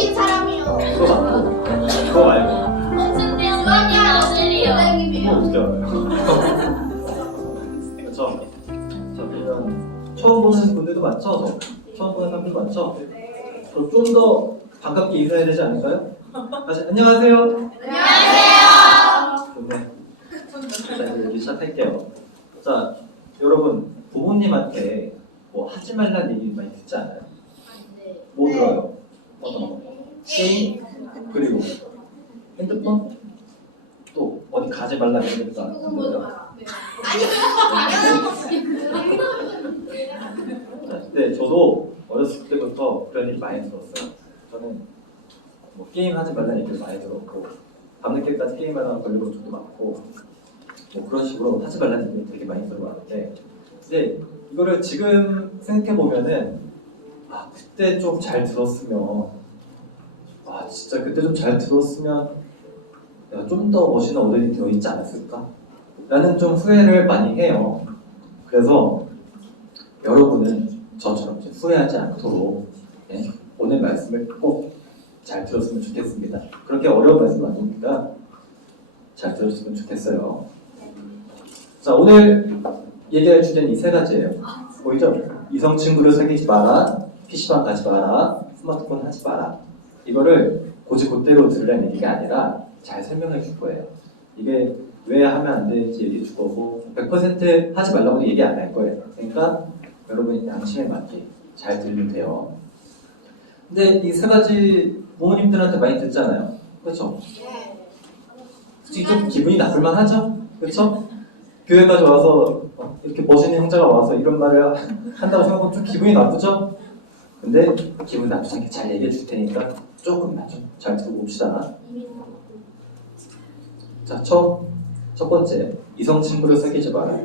생긴 사람이요. 그거 말고. 선생님 어슬리요. 이거 어떻게 알아요? 그렇죠? 자, 그러면 처음 보는 분들도 많죠? 처음 보는 사람들도 많죠? 그럼 좀 더 반갑게 인사해야 되지 않을까요? 다시 안녕하세요. 안녕하세요. 네. 자, 이제 여기 시작할게요. 자, 여러분 부모님한테 뭐 하지 말라는 얘기 많이 듣지 않아요? 뭐 네. 들어요? 어떤 거? 게임? 그리고 핸드폰? 또 어디 가지 말라는 얘기도 안 들어요? 네, 저도 어렸을 때부터 그런 얘기 많이 들었어요. 저는 뭐 게임 하지 말라는 얘기를 많이 들었고 밤늦게까지 게임하다가 걸려본 적도 많고 뭐 그런 식으로 하지 말라는 얘기를 되게 많이 들어봤는데 근데 이거를 지금 생각해 보면은 아 그때 좀 잘 들었으면 아 진짜 그때 좀 잘 들었으면 내가 좀 더 멋있는 어른이 되어 있지 않았을까? 라는 좀 후회를 많이 해요. 그래서 여러분은 저처럼 이제 후회하지 않도록 예, 오늘 말씀을 꼭 잘 들었으면 좋겠습니다. 그렇게 어려운 말씀 아니니까 잘 들었으면 좋겠어요. 자, 오늘 얘기할 주제는 이 세 가지예요. 보이죠? 이성 친구를 사귀지 마라, PC방 가지 마라, 스마트폰 하지 마라. 이거를 곧이곧대로 들으라는 얘기가 아니라 잘 설명해 줄 거예요. 이게 왜 하면 안 되는지 얘기해 줄 거고 100% 하지 말라고도 얘기 안 할 거예요. 그러니까 여러분이 양심에 맞게 잘 들으면 돼요. 근데 이 세 가지 부모님들한테 많이 듣잖아요. 그렇죠? 솔직히 좀 기분이 나쁠만 하죠? 그렇죠? 교회까지 와서 이렇게 멋있는 형제가 와서 이런 말을 한다고 생각하면 좀 기분이 나쁘죠? 근데 기분 나쁘지 않게 잘 얘기해 줄 테니까 조금만 좀 잘 듣고 봅시다. 자, 첫 번째, 이성 친구를 사귀지 마라.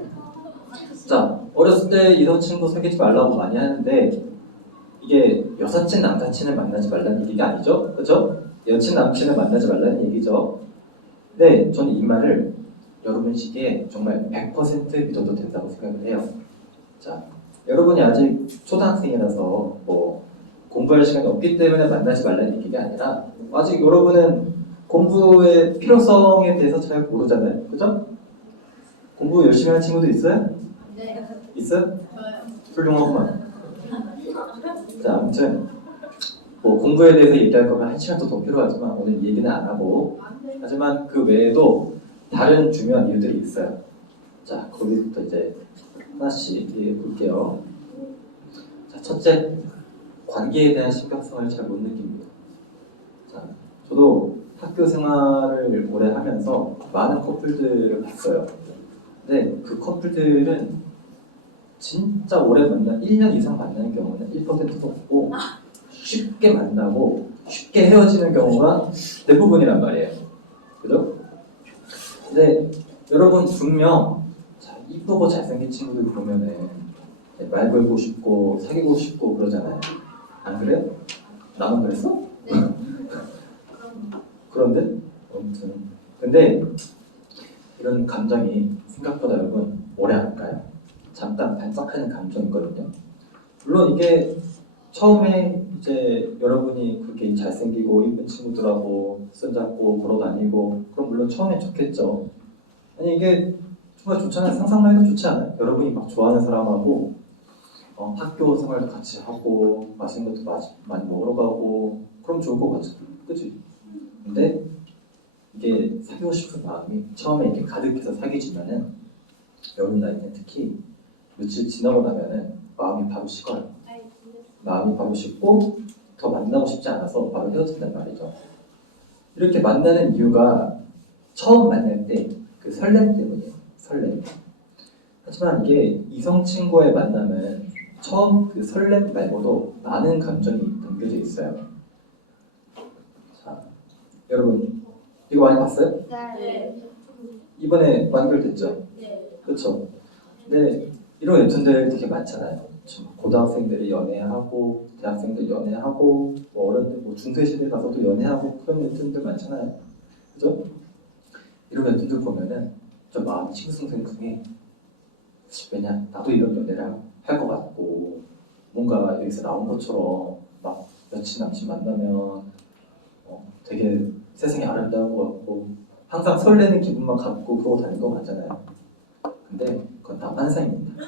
자, 어렸을 때 이성 친구 사귀지 말라고 많이 하는데 이게 여사친, 남사친을 만나지 말라는 얘기가 아니죠? 그죠? 여친, 남친을 만나지 말라는 얘기죠. 네, 저는 이 말을 여러분 시기에 정말 100% 믿어도 된다고 생각을 해요. 자, 여러분이 아직 초등학생이라서 뭐 공부할 시간이 없기 때문에 만나지 말라는 얘기가 아니라 아직 여러분은 공부의 필요성에 대해서 잘 모르잖아요. 그죠? 공부 열심히 하는 친구도 있어요? 네. 있어요? 훌륭하구만. 자, 아무튼 뭐 공부에 대해서 얘기할 거면 1시간도 더 필요하지만 오늘 얘기는 안 하고 하지만 그 외에도 다른 중요한 이유들이 있어요. 자, 거기부터 이제 하나씩 얘기해 볼게요. 자, 첫째, 관계에 대한 심각성을 잘 못 느낍니다. 자, 저도 학교 생활을 오래 하면서 많은 커플들을 봤어요. 근데 그 커플들은 진짜 오래 만나 1년 이상 만나는 경우는 1%도 없고 쉽게 만나고 쉽게 헤어지는 경우가 대부분이란 말이에요. 그죠? 근데 여러분 분명 자, 이쁘고 잘생긴 친구들 보면은 말 걸고 싶고 사귀고 싶고 그러잖아요. 안 그래요? 나만 그랬어? 그런데 아무튼 근데 이런 감정이 생각보다 여러분 오래 안 가요. 잠깐 반짝하는 감정이거든요. 물론 이게 처음에 이제 여러분이 그렇게 잘생기고 이쁜 친구들하고 손잡고 걸어 다니고 그럼 물론 처음엔 좋겠죠. 아니 이게 정말 좋잖아요. 상상만 해도 좋지 않아요? 여러분이 막 좋아하는 사람하고 학교 생활도 같이 하고 맛있는 것도 많이 먹으러 가고 그럼 좋을 것 같죠. 그치? 근데 이게 사귀고 싶은 마음이 처음에 이렇게 가득해서 사귀지만은 여름 나이 때 특히 며칠 지나고 나면은 마음이 바로 식어요. 마음이 바로 식고 더 만나고 싶지 않아서 바로 헤어진단 말이죠. 이렇게 만나는 이유가 처음 만날 때 그 설렘 때문이에요. 설렘. 하지만 이게 이성 친구와의 만남은 처음 그 설렘 말고도 많은 감정이 담겨져 있어요. 자, 여러분 이거 많이 봤어요? 네. 이번에 완결됐죠? 네. 그렇죠? 근데 이런 웹툰들 되게 많잖아요. 고등학생들이 연애하고 대학생들 연애하고 뭐 어른들 뭐 중세시대 가서도 연애하고 그런 웹툰들 많잖아요. 그죠? 이런 웹툰들 보면은 좀 마음이 싱숭생숭해. 왜냐 나도 이런 연애를 할 것 같고 뭔가 여기서 나온 것처럼 막 여친 남친 만나면 되게 세상이 아름다운 것 같고 항상 설레는 기분만 갖고 그러고 다니는 거 맞잖아요. 근데 그건 다 환상입니다.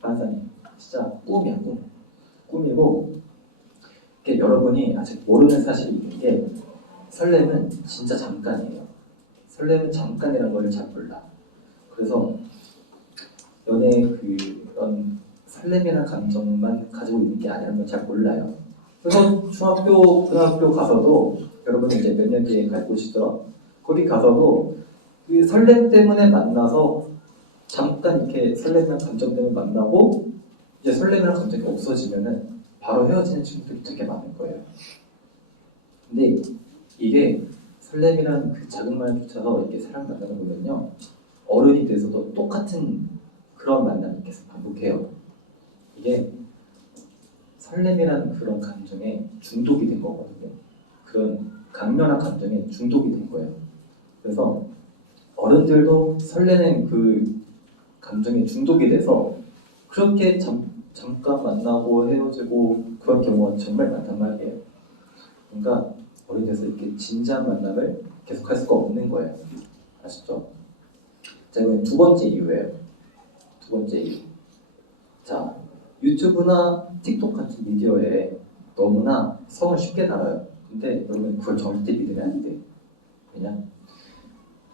환상이 진짜 꿈이야 꿈. 꿈이고 이게 여러분이 아직 모르는 사실이 있는 게 설렘은 진짜 잠깐이에요. 설렘은 잠깐이라는 걸 잘 몰라. 그래서 연애의 그런 설렘이라는 감정만 가지고 있는 게 아니라는 걸 잘 몰라요. 그래서 중학교, 고등학교 가서도 여러분이 이제 몇 년 뒤에 갈 곳이죠. 거기 가서도 그 설렘 때문에 만나서 잠깐 이렇게 설렘이라는 감정 때문에 만나고 이제 설렘이라는 감정이 없어지면은 바로 헤어지는 친구들이 되게 많을 거예요. 근데 이게 설렘이라는 그 작은 말에 쫓아서 이렇게 사람 만나는 거면요 어른이 돼서도 똑같은 그런 만남이 계속 반복해요. 이게 설렘이라는 그런 감정에 중독이 된 거거든요. 그런 강렬한 감정에 중독이 된 거예요. 그래서 어른들도 설레는 그 감정에 중독이 돼서 그렇게 잠깐 만나고 헤어지고 그런 경우가 정말 많단 말이에요. 그러니까 어른이 돼서 이렇게 진지한 만남을 계속할 수가 없는 거예요. 아시죠? 자, 이번엔 두 번째 이유예요. 두 번째 이유. 자, 유튜브나 틱톡 같은 미디어에 너무나 성을 쉽게 달아요. 근데 여러분 그걸 절대 믿으면 안 돼. 왜냐?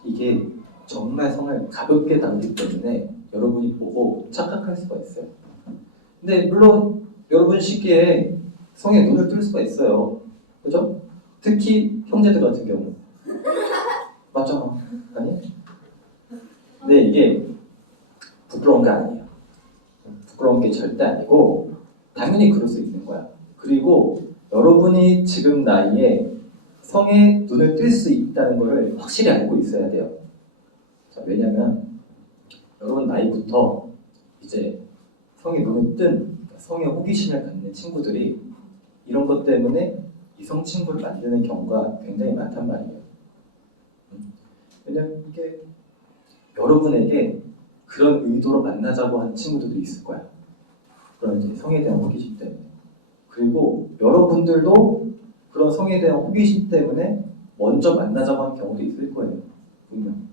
이게 정말 성을 가볍게 다루기 때문에 여러분이 보고 착각할 수가 있어요. 근데 물론 여러분 시기에 성에 눈을 뜰 수가 있어요. 그죠? 특히 형제들 같은 경우. 맞잖아. 아니? 근데 이게 부끄러운 게 아니에요. 부끄러운 게 절대 아니고 당연히 그럴 수 있는 거야. 그리고 여러분이 지금 나이에 성에 눈을 뜰 수 있다는 것을 확실히 알고 있어야 돼요. 자, 왜냐면 여러분 나이부터 이제 성에 눈을 뜬 성에 호기심을 갖는 친구들이 이런 것 때문에 이성 친구를 만드는 경우가 굉장히 많단 말이에요. 왜냐면 이게 여러분에게 그런 의도로 만나자고 하는 친구들도 있을 거야. 그런 이제 성에 대한 호기심 때문에. 그리고 여러분들도 그런 성에 대한 호기심 때문에 먼저 만나자고 하는 경우도 있을 거예요. 분명.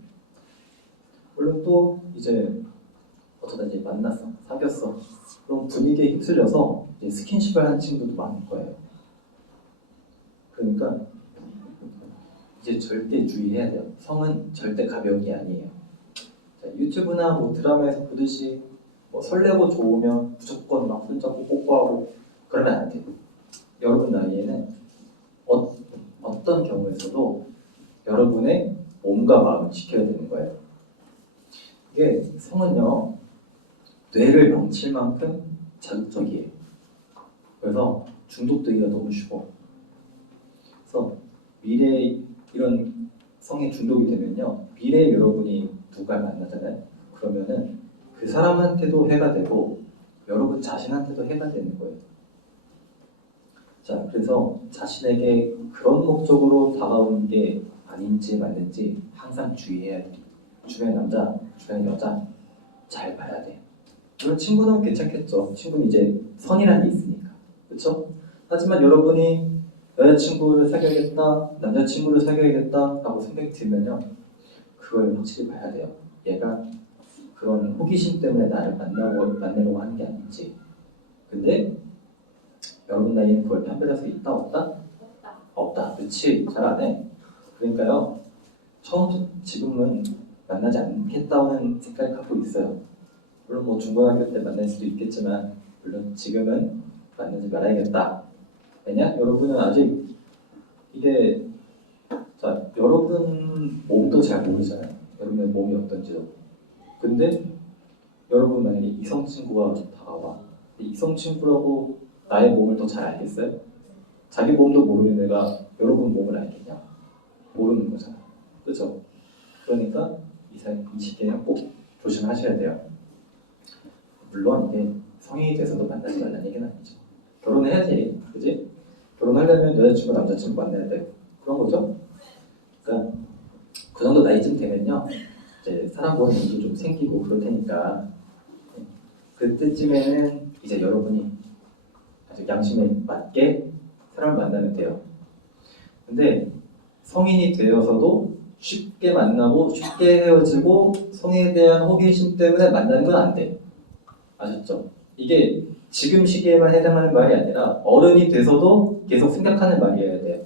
물론 또 이제 어쩌다 이제 만났어, 사귀었어. 그럼 분위기에 휩쓸려서 이제 스킨십을 하는 친구도 많을 거예요. 그러니까 이제 절대 주의해야 돼요. 성은 절대 가벼운 게 아니에요. 자, 유튜브나 뭐 드라마에서 보듯이 뭐 설레고 좋으면 무조건 막 손잡고 뽀뽀하고 그러면 안 돼요. 여러분 나이에는 어떤 경우에서도 여러분의 몸과 마음을 지켜야 되는 거예요. 이게 성은요 뇌를 망칠 만큼 자극적이에요. 그래서 중독되기가 너무 쉬워. 그래서 미래에 이런 성에 중독이 되면요 미래에 여러분이 누가 만나잖아요. 그러면은 그 사람한테도 해가 되고 여러분 자신한테도 해가 되는 거예요. 자, 그래서 자신에게 그런 목적으로 다가오는 게 아닌지 맞는지 항상 주의해야 돼요. 주변 남자, 주변 여자 잘 봐야 돼. 물론 친구는 괜찮겠죠. 친구는 이제 선이라는 게 있으니까. 그렇죠? 하지만 여러분이 여자친구를 사귀어야겠다, 남자친구를 사귀어야겠다 라고 생각이 들면요 그걸 확실히 봐야 돼요. 얘가 그런 호기심 때문에 나를 만나려고 하는 게 아닌지. 근데 여러분 나이에는 그걸 판별할 수 있다 없다? 없다. 그렇지. 잘 안 해. 그러니까요. 처음부터 지금은 만나지 않겠다는 생각을 갖고 있어요. 물론 뭐 중고등학교 때 만날 수도 있겠지만 물론 지금은 만나지 말아야겠다. 왜냐? 여러분은 아직 이게 자 여러분 몸도 잘 모르잖아요. 여러분의 몸이 어떤지도. 근데 여러분 만약에 이성 친구가 다가와. 이성 친구라고 나의 몸을 더 잘 알겠어요? 자기 몸도 모르는 애가 여러분 몸을 알겠냐? 모르는 거잖아. 그렇죠? 그러니까 이 시기에는 꼭 조심하셔야 돼요. 물론 이게 성인이 돼서도 만나지 말라는 얘기는 아니죠. 결혼해야지, 그지? 결혼하려면 여자친구, 남자친구 만나야 돼. 그런 거죠? 그러니까 그 정도 나이쯤 되면요, 이제 사람 보는 눈도 좀 생기고 그럴 테니까 그때쯤에는 이제 여러분이 아주 양심에 맞게 사람을 만나면 돼요. 근데 성인이 되어서도 쉽게 만나고 쉽게 헤어지고 성에 대한 호기심 때문에 만나는 건 안 돼. 아셨죠? 이게 지금 시기에만 해당하는 말이 아니라 어른이 돼서도 계속 생각하는 말이어야 돼요.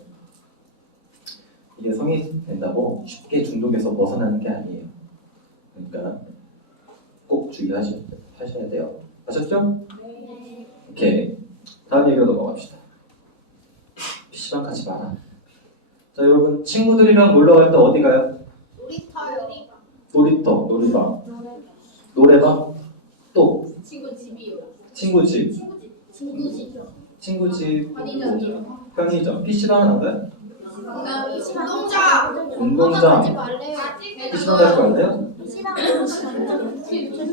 이게 성인이 된다고 쉽게 중독에서 벗어나는 게 아니에요. 그러니까 꼭 주의하셔야 돼요. 아셨죠? 네. 오케이. 다음 얘기로 넘어갑시다. PC방 가지 마라. 자, 여러분 친구들이랑 놀러 갈 때 어디 가요? 놀이터요. 놀이터, 놀이방, 노래방, 또 친구 집이요. 친구 집, 친구 집이요. 친구 집, 편의점이요. 편의점. PC방은 안 가요? 운동장. 운동장. 말래요. PC방 가지 말래요? PC방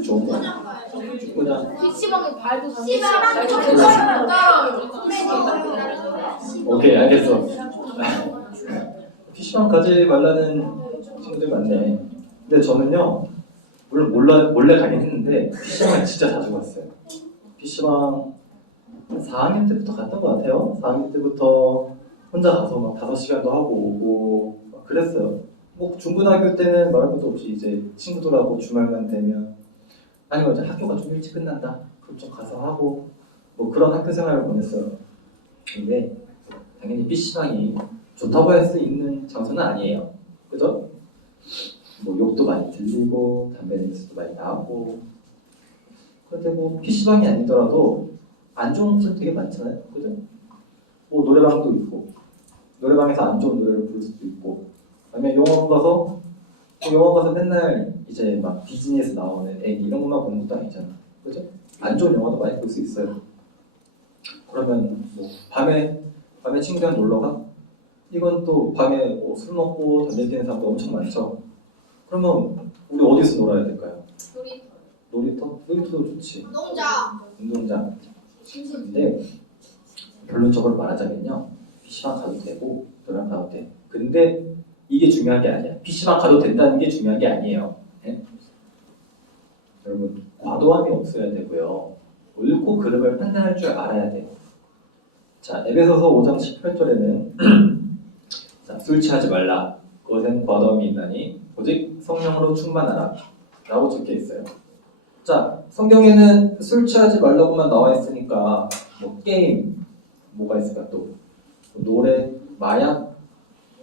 좋은 거. 축구장. PC방에 발도 오케이, 알겠어. PC방 가지 말라는 친구들 많네. 근데 저는요, 물론 몰래 가긴 했는데 PC방에 진짜 자주 갔어요. PC방 4학년 때부터 갔던 것 같아요. 4학년 때부터 혼자 가서 막 5시간도 하고 오고 막 그랬어요. 뭐 중고등학교 때는 말할 것도 없이 이제 친구들하고 주말만 되면 아니면 이제 학교가 좀 일찍 끝난다. 그럼 좀 가서 하고 뭐 그런 학교 생활을 보냈어요. 근데 당연히 PC방이 좋다고 할 수 있는 장소는 아니에요. 그죠? 뭐 욕도 많이 들리고 담배 냄새도 많이 나고 그런데 뭐 PC방이 아니더라도 안 좋은 곳은 되게 많잖아요. 그죠? 뭐 노래방도 있고 노래방에서 안 좋은 노래를 부를 수도 있고 아니면 영화관 가서 영화 가서 맨날 이제 막 디즈니에서 나오는 애기 이런 것만 보는 것도 아니잖아. 그죠? 안 좋은 영화도 많이 볼 수 있어요. 그러면 뭐 밤에 친구랑 놀러 가? 이건 또 밤에 뭐 술 먹고 담배 피는 사람도 엄청 많죠. 그러면 우리 어디서 놀아야 될까요? 놀이터? 놀이터도 좋지. 운동장. 근데 결론적으로 말하자면요. PC방 가도 되고 노래방 가도 돼. 근데 이게 중요한 게 아니야. PC방 가도 된다는 게 중요한 게 아니에요. 네? 여러분 과도함이 없어야 되고요. 옳고 그름을 판단할 줄 알아야 돼요. 자, 에베소서 5장 18절에는 자, 술 취하지 말라. 그것엔 과도함이 있나니 오직 성령으로 충만하라. 라고 적혀 있어요. 자, 성경에는 술 취하지 말라고만 나와 있으니까 뭐 게임, 뭐가 있을까 또 노래, 마약,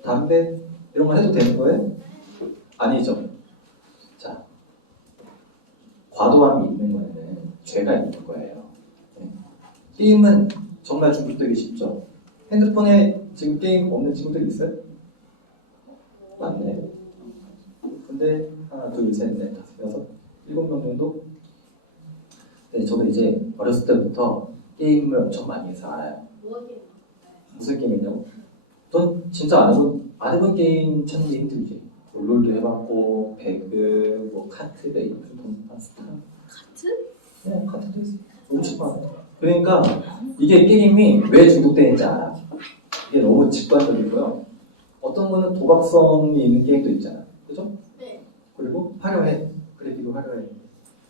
담배 이런 거 해도 되는 거예요? 아니죠. 자, 과도함이 있는 거에는 죄가 있는 거예요. 게임은 정말 중독되기 쉽죠. 핸드폰에 지금 게임 없는 친구들 있어요? 맞네. 근데 하나, 둘, 셋, 넷, 다섯, 여섯, 7명 정도? 네, 저는 이제 어렸을 때부터 게임을 엄청 많이 해서 알아요. 무슨 게임이냐고? 전 진짜 안 해본 게임 찾는 게 힘들지. 뭐 롤도 해봤고, 배그, 뭐 카트, 메이플, 돈파스타. 카트? 네, 카트도 있어. 엄청 많아. 그러니까 이게 게임이 왜 중독되는지 알아. 이게 너무 직관적이고요. 어떤 거는 도박성이 있는 게임도 있잖아. 그죠? 네. 그리고 화려해. 그래픽도 화려해.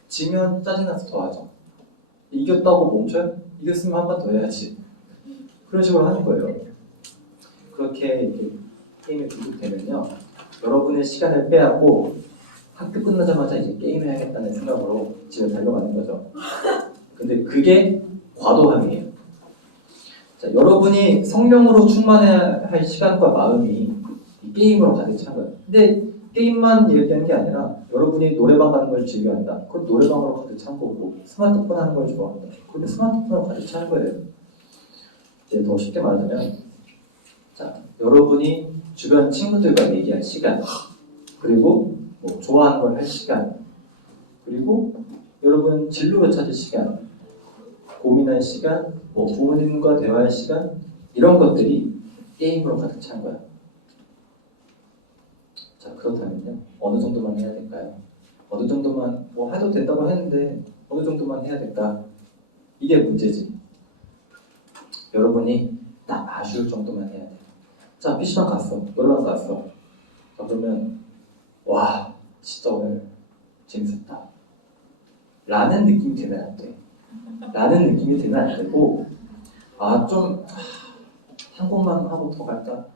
지면 짜증나서 더 하죠. 이겼다고 멈춰요? 이겼으면 한 번 더 해야지. 그런 식으로 하는 거예요. 그렇게 이렇게 게임에 중독되면요. 여러분의 시간을 빼앗고 학교 끝나자마자 이제 게임해야겠다는 생각으로 집에 달려가는 거죠. 근데 그게 과도함이에요. 자, 여러분이 성령으로 충만해야 할 시간과 마음이 이 게임으로 가득 찬 거예요. 근데 게임만 얘기하는 게 아니라 여러분이 노래방 가는 걸 즐겨한다. 그럼 노래방으로 가득 찬 거고 스마트폰 하는 걸 좋아한다. 그럼 스마트폰으로 가득 찬 거예요. 이제 더 쉽게 말하자면 자, 여러분이 주변 친구들과 얘기할 시간 그리고 뭐 좋아하는 걸 할 시간 그리고 여러분 진로를 찾을 시간 고민할 시간 뭐 부모님과 대화할 시간 이런 것들이 게임으로 가득 찬 거야. 자, 그렇다면요. 어느 정도만 해야 될까요? 어느 정도만 뭐 해도 된다고 했는데 어느 정도만 해야 될까? 이게 문제지. 여러분이 딱 아쉬울 정도만 해야 돼. 자, PC방 갔어. 노래방 갔어. 자, 그러면 와, 진짜 오늘 재밌었다. 라는 느낌이 되면 안 돼. 라는 느낌이 되면 안 되고 아, 좀 한 곡만 하고 더 갈까?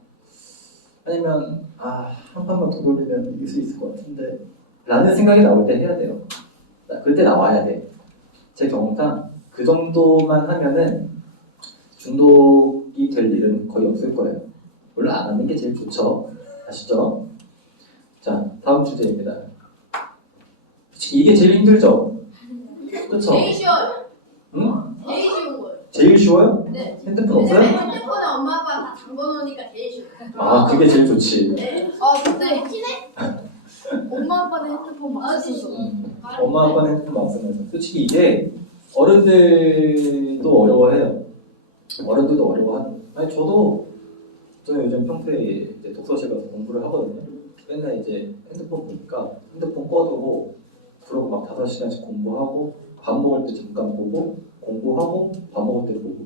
아니면 한 판만 더 돌리면 이길 수 있을 것 같은데 라는 생각이 나올 때 해야 돼요. 그때 나와야 돼. 제 경험상 그 정도만 하면은 중독이 될 일은 거의 없을 거예요. 물론 안 하는 게 제일 좋죠. 아시죠? 자, 다음 주제입니다. 솔직히 이게 제일 힘들죠? 그쵸? 제일 쉬워요. 응? 제일 쉬운 거예요. 제일 쉬워요? 네. 핸드폰 없어요? 왜냐면 핸드폰에 엄마 아빠 다 잠궈놓으니까 제일 쉬워요. 그게 제일 좋지. 네. 근데 엄마 아빠는 핸드폰 막 쓰셔. 엄마 아빠는 핸드폰 막 쓰면서 솔직히 이게 어른들도 어려워해요. 어른들도 어려워하는. 저는 요즘 평소에 이제 독서실 가서 공부를 하거든요. 맨날 이제 핸드폰 보니까 핸드폰 꺼두고 그러고 막 5시간씩 공부하고 밥 먹을 때 잠깐 보고 공부하고 밥 먹을 때 보고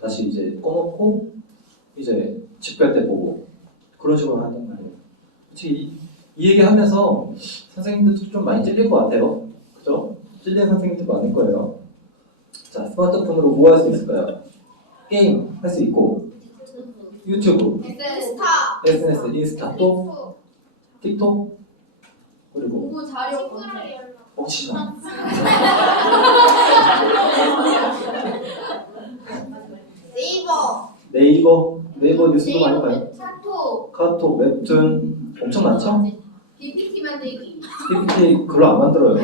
다시 이제 꺼놓고 이제 집 갈 때 보고 그런 식으로 한단 말이에요. 솔직히 이 얘기 하면서 선생님들도 좀 많이 찔릴 것 같아요. 그죠? 찔리는 선생님들 많을 거예요. 자, 스마트폰으로 뭐 할 수 있을까요? 게임 할 수 있고 유튜브, SNS, 인스타, 또 틱톡 그리고 공부 자료 혹시나 네이버 뉴스도 많이 봐요. 카톡, 웹툰 엄청 많죠? PPT 만들기. PPT 별로 안 만들어요.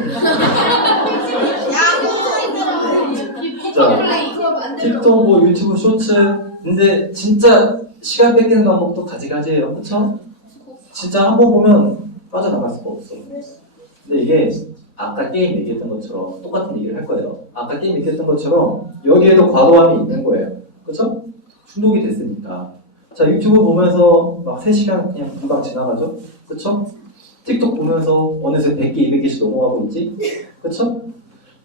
자, 틱톡, 뭐 유튜브 쇼츠. 근데 진짜 시간 뺏기는 방법도 가지가지예요. 그쵸? 진짜 한 번 보면 빠져나갈 수가 없어. 근데 이게 아까 게임 얘기했던 것처럼 똑같은 얘기를 할 거예요. 아까 게임 얘기했던 것처럼 여기에도 과도함이 있는 거예요. 그쵸? 중독이 됐으니까. 자, 유튜브 보면서 막 3시간 그냥 금방 지나가죠? 그쵸? 틱톡 보면서 어느새 100개, 200개씩 넘어가고 있지? 그쵸?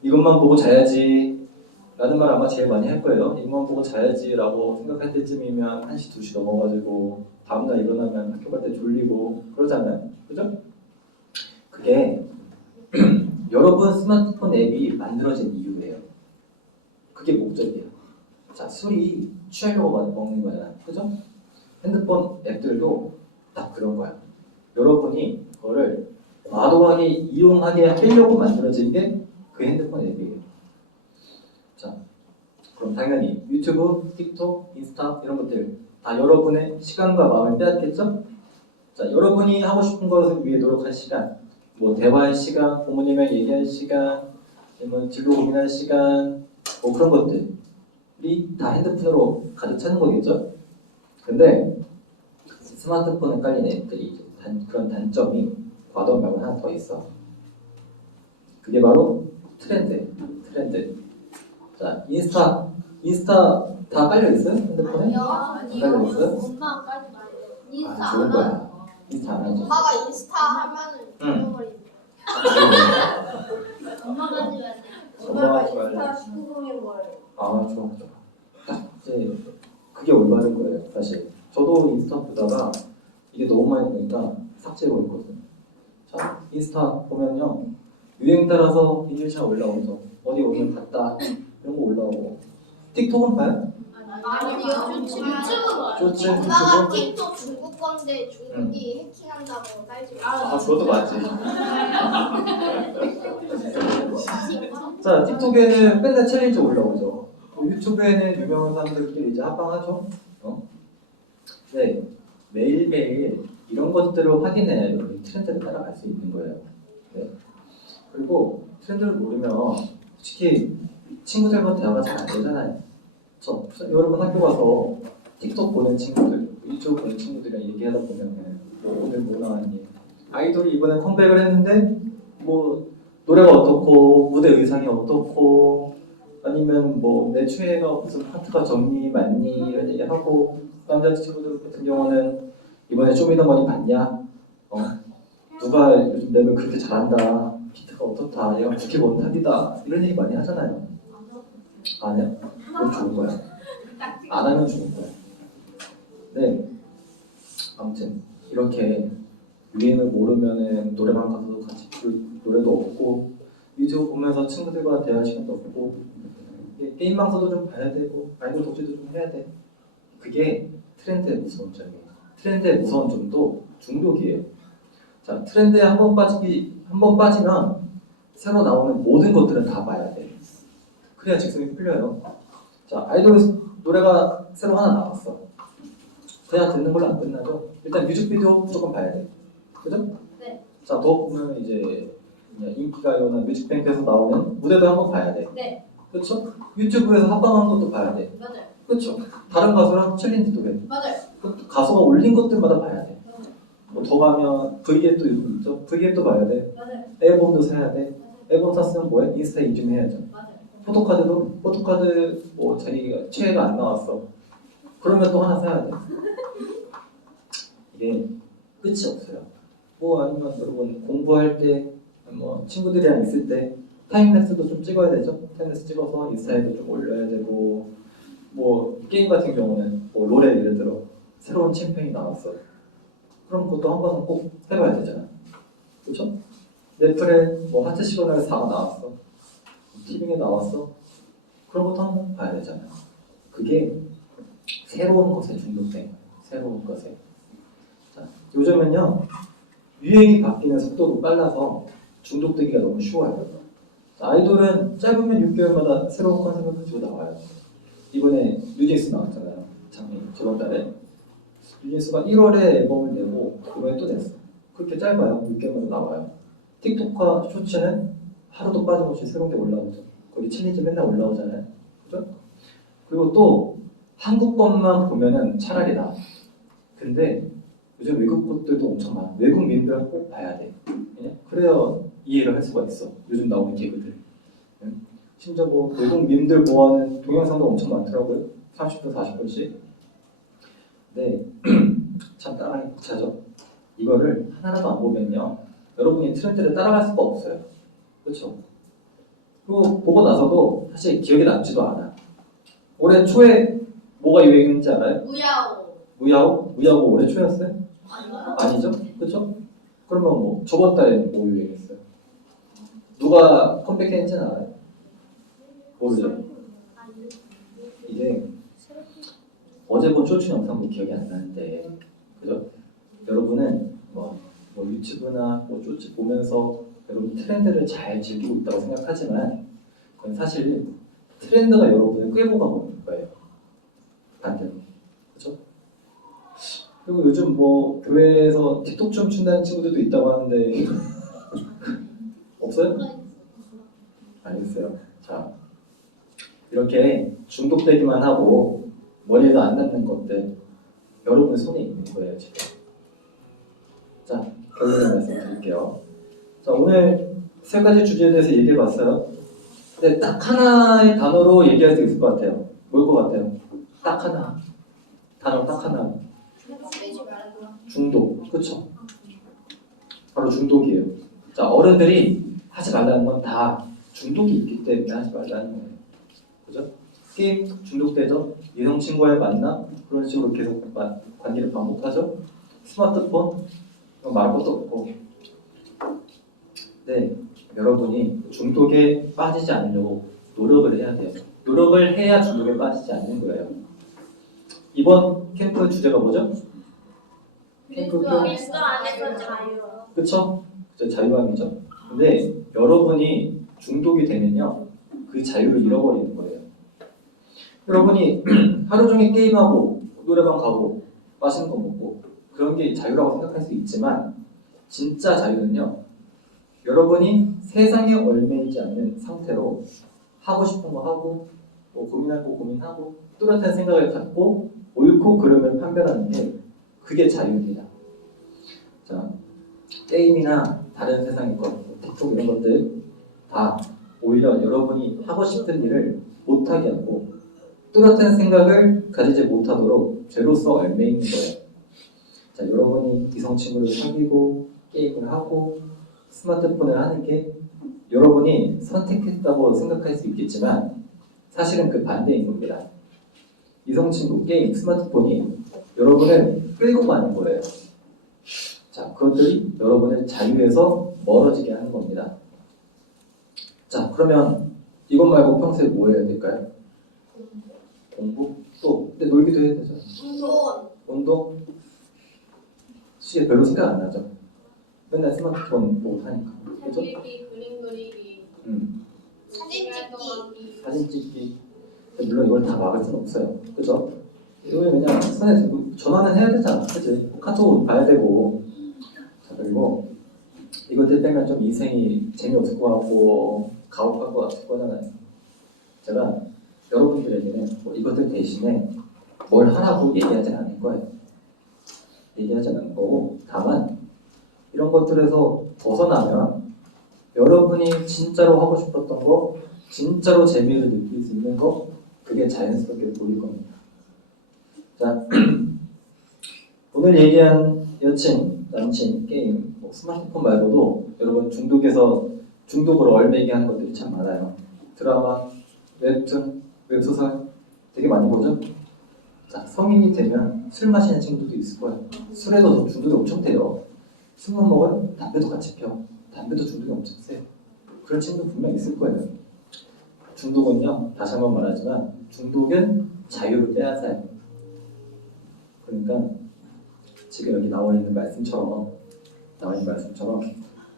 이것만 보고 자야지 라는 말 아마 제일 많이 할 거예요. 이것만 보고 자야지 라고 생각할 때쯤이면 1시, 2시 넘어가지고 다음날 일어나면 학교 갈 때 졸리고 그러잖아요. 그죠? 그게 여러분 스마트폰 앱이 만들어진 이유예요. 그게 목적이에요. 자, 술이 취하려고 먹는 거잖아요. 그죠? 핸드폰 앱들도 딱 그런 거야. 여러분이 그거를 과도하게 이용하게 하려고 만들어진 게 그 핸드폰 앱이에요. 자, 그럼 당연히 유튜브, 틱톡, 인스타 이런 것들 다 여러분의 시간과 마음을 빼앗겠죠? 자, 여러분이 하고 싶은 것을 위해 노력할 시간, 뭐 대화할 시간, 부모님이랑 얘기할 시간, 아니면 진로 고민할 시간, 뭐 그런 것들이 다 핸드폰으로 가득 차는 거겠죠? 근데 스마트폰에 깔린 앱들이 그런 단점이 과도한 말고 하나 더 있어. 그게 바로 트렌드. 자, 인스타 다 깔려 있어요? 핸드폰에? 깔려 있어요? 엄마 빨리 말해요. 좋은 거야. 인스타 안 하죠. 엄마가 인스타 하면은 잊어버린대. 엄마가 해줘야 돼. 엄마가 인스타 19금인 거예요. 좋아. 딱 이제 그게 올바른 거예요, 사실. 저도 인스타 보다가 이게 너무 많이 보니까 삭제하고 있거든요. 자, 인스타 보면요. 유행 따라서 일일차 올라오죠. 어디 오늘 갔다 이런 거 올라오고. 틱톡은 봐요? 아니요. 유튜브 쇼츠, 엄마가 유튜브? 틱톡 중국 건데 중국이 해킹한다고 딸지 마. 그것도 맞지. 자, 틱톡에는 맨날 챌린지 올라오죠. 유튜브에는 유명한 사람들끼리 이제 합방하죠. 네, 매일매일 이런 것들을 확인해야 여러분이 트렌드를 따라갈 수 있는 거예요. 네. 그리고 트렌드를 모르면 솔직히 친구들과 대화가 잘 안 되잖아요. 여러분 학교 가서 틱톡 보는 친구들, 유튜브 보는 친구들이랑 얘기하다 보면 오늘 뭐 나왔니? 아이돌이 이번에 컴백을 했는데 뭐 노래가 어떻고 무대 의상이 어떻고 아니면 뭐 내 최애가 무슨 파트가 적니 맞니 이런 얘기하고 남자친구들 같은 경우는 이번에 쇼미더머니 봤냐? 누가 요즘 랩을 그렇게 잘한다. 비트가 어떻다. 얘가 국회 원탑이다. 이런 얘기 많이 하잖아요. 안 해요? 그럼 좋은 거야. 안 하면 좋은 거야. 네. 아무튼 이렇게 유행을 모르면은 노래방 가서도 같이 부를 노래도 없고 유튜브 보면서 친구들과 대화할 시간도 없고 게임 방송도 좀 봐야 되고 아이돌 독지도 좀 해야 돼. 그게 트렌드의 무서운 점이에요. 트렌드의 무서운 점도 중독이에요. 자, 트렌드에 한 번 빠지면 새로 나오는 모든 것들은 다 봐야 돼. 그래야 직성이 풀려요. 자, 아이돌 노래가 새로 하나 나왔어. 그냥 듣는 걸로 안 끝나죠? 일단 뮤직비디오 무조건 봐야 돼. 그죠? 네. 자, 더 보면 이제 그냥 인기가요나 뮤직뱅크에서 나오는 무대도 한번 봐야 돼. 네. 그렇죠? 유튜브에서 합방한 것도 봐야 돼. 맞아요. 그렇죠? 다른 가수랑 챌린지도 해. 맞아요. 가수가 올린 것들마다 봐야 돼. 맞아요. 뭐 더 가면 V앱도 있죠? V앱도 봐야 돼. 맞아요. 앨범도 사야 돼. 앨범 샀으면 뭐해? 인스타 인증해야죠. 맞아요. 포토카드 뭐 자기가 최애가 안 나왔어. 그러면 또 하나 사야 돼. 이게 끝이 없어요. 뭐 아니면 여러분 공부할 때, 뭐 친구들이랑 있을 때 타임랩스도 좀 찍어야 되죠. 타임랩스 찍어서 인스타에도 좀 올려야 되고, 뭐 게임 같은 경우는 뭐 롤에 예를 들어 새로운 챔피언이 나왔어. 그럼 그것도 한 번은 꼭 해봐야 되잖아. 그렇죠? 넷플에 뭐 하트 시그널 4가 나왔어. 티빙에 나왔어. 그런 것도 한번 봐야 되잖아. 그게 새로운 것에 중독돼. 새로운 것에. 자, 요즘은요 유행이 바뀌는 속도도 빨라서 중독되기가 너무 쉬워요. 자, 아이돌은 짧으면 6개월마다 새로운 컨셉을 가지고 나와요. 이번에 뉴진스 나왔잖아요. 저번 달에 뉴진스가 1월에 앨범을 내고 이번에 또 냈어. 그렇게 짧아요. 6개월마다 나와요. 틱톡과 쇼츠는 하루도 빠짐없이 새로운 게 올라오죠. 거기 챌린지 맨날 올라오잖아요. 그죠? 그리고 또 한국 것만 보면은 차라리 나아. 근데 요즘 외국 것들도 엄청 많아. 외국 밈들은 꼭 봐야 돼. 그래야 이해를 할 수가 있어. 요즘 나오는 개그들. 심지어 뭐 외국 밈들 모아는 동영상도 엄청 많더라고요. 30분, 40분씩. 네, 참 따라가기 벅차죠. 이거를 하나라도 안 보면요, 여러분이 트렌드를 따라갈 수가 없어요. 그렇죠? 그리고 보고 나서도 사실 기억에 남지도 않아. 올해 초에 뭐가 유행했는지 알아요? 무야호. 무야호 올해 초였어요? 아닌가요? 아니죠? 그렇죠? 그러면 뭐 저번 달에 뭐 유행했어요? 누가 컴백했는지는 알아요? 모르죠? 이게 어제 본 쇼츠 영상도 기억이 안 나는데, 그죠? 여러분은 뭐 유튜브나 뭐 쇼츠 보면서 여러분 트렌드를 잘 즐기고 있다고 생각하지만 그건 사실 트렌드가 여러분을 끌고 가고 있는 거예요. 반대로. 그죠? 그리고 요즘 뭐 교회에서 틱톡 춤 춘다는 친구들도 있다고 하는데 없어요? 알겠어요. 자, 이렇게 중독되기만 하고 머리에도 안 남는 것들 여러분 손에 있는 거예요 지금. 자, 결론을 말씀드릴게요. 자, 오늘 세 가지 주제에 대해서 얘기해봤어요. 근데 딱 하나의 단어로 얘기할 수 있을 것 같아요. 뭘 것 같아요? 딱 하나. 단어 딱 하나. 중독. 그쵸? 바로 중독이에요. 자, 어른들이 하지 말라는 건 다 중독이 있기 때문에 하지 말라는 거예요. 그죠? 게임 중독되죠? 이성 친구와의 만남? 그런 식으로 계속 관계를 반복하죠? 스마트폰? 말할 것도 없고. 네, 여러분이 중독에 빠지지 않으려고 노력을 해야 돼요. 노력을 해야 중독에 빠지지 않는 거예요. 이번 캠프 주제가 뭐죠? 캠프 그리스도 안에서 자유. 그쵸? 자유함이죠. 근데 여러분이 중독이 되면요, 그 자유를 잃어버리는 거예요. 여러분이 하루 종일 게임하고 노래방 가고 맛있는 거 먹고 그런 게 자유라고 생각할 수 있지만 진짜 자유는요, 여러분이 세상에 얽매이지 않는 상태로 하고 싶은 거 하고 뭐 고민할 거 고민하고 뚜렷한 생각을 갖고 옳고 그름을 판별하는 게 그게 자유입니다. 자, 게임이나 다른 세상의 것, 틱톡 이런 것들 다 오히려 여러분이 하고 싶은 일을 못하게 하고 뚜렷한 생각을 가지지 못하도록 죄로서 얽매이는 거예요. 자, 여러분이 이성 친구를 사귀고 게임을 하고 스마트폰을 하는 게 여러분이 선택했다고 생각할 수 있겠지만 사실은 그 반대인 겁니다. 이성 친구, 게임, 스마트폰이 여러분을 끌고 가는 거예요. 자, 그것들이 여러분을 자유에서 멀어지게 하는 겁니다. 자, 그러면 이것 말고 평소에 뭐 해야 될까요? 공부? 또, 근데 놀기도 해야 되죠. 운동. 운동? 솔직히 별로 생각 안 나죠. 맨날 스마트폰 보고 타니까. 그죠? 읽기, 그림 그리기, 사진 찍기. 사진 찍기. 물론 이걸 다 막을 수는 없어요. 그죠? 이거 그냥 손에 들고 전화는 해야 되잖아. 그치? 카톡 봐야 되고. 자, 그리고 이것들 때문에 좀 인생이 재미없을 것 같고 가혹할 것 같을 거잖아요. 제가 여러분들에게는 뭐 이것들 대신에 뭘 하라고 얘기하지 않을 거예요. 얘기하지 않을 거고, 다만 이런 것들에서 벗어나면 여러분이 진짜로 하고 싶었던 거, 진짜로 재미를 느낄 수 있는 거, 그게 자연스럽게 보일 겁니다. 자, 오늘 얘기한 여친, 남친, 게임, 뭐 스마트폰 말고도 여러분 중독으로 얼매기 하는 것들이 참 많아요. 드라마, 웹툰, 웹소설 되게 많이 보죠? 자, 성인이 되면 술 마시는 친구들도 있을 거예요. 술에도 중독이 엄청 돼요. 술만 먹어요? 담배도 같이 펴. 담배도 중독이 엄청 세요. 그런 친구도 분명 있을 거예요. 중독은요, 다시 한번 말하지만 중독은 자유를 빼앗아요. 그러니까 지금 여기 나와 있는 말씀처럼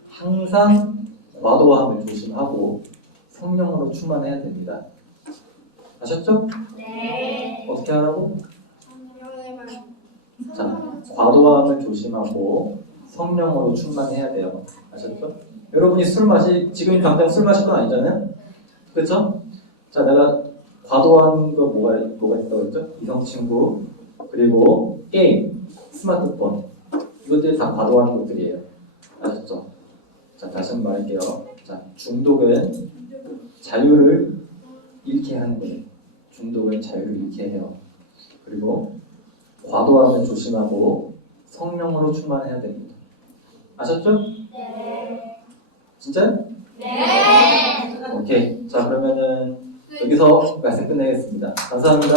항상 과도함을 조심하고 성령으로 충만해야 됩니다. 아셨죠? 네. 어떻게 하라고? 성령에만 자, 과도함을 조심하고 성령으로 충만해야 돼요. 아셨죠? 여러분이 지금 당장 술 마실 건 아니잖아요? 그렇죠? 자, 내가 과도한 거 뭐가 있다고 했죠? 이성 친구, 그리고 게임, 스마트폰, 이것들이 다 과도한 것들이에요. 아셨죠? 자, 다시 한번 말할게요. 자, 중독은 자유를 잃게 하는 거예요. 중독은 자유를 잃게 해요. 그리고 과도함을 조심하고 성령으로 충만해야 됩니다. 아셨죠? 네. 진짜요? 네. 오케이. 자, 그러면은 여기서 말씀 끝내겠습니다. 감사합니다.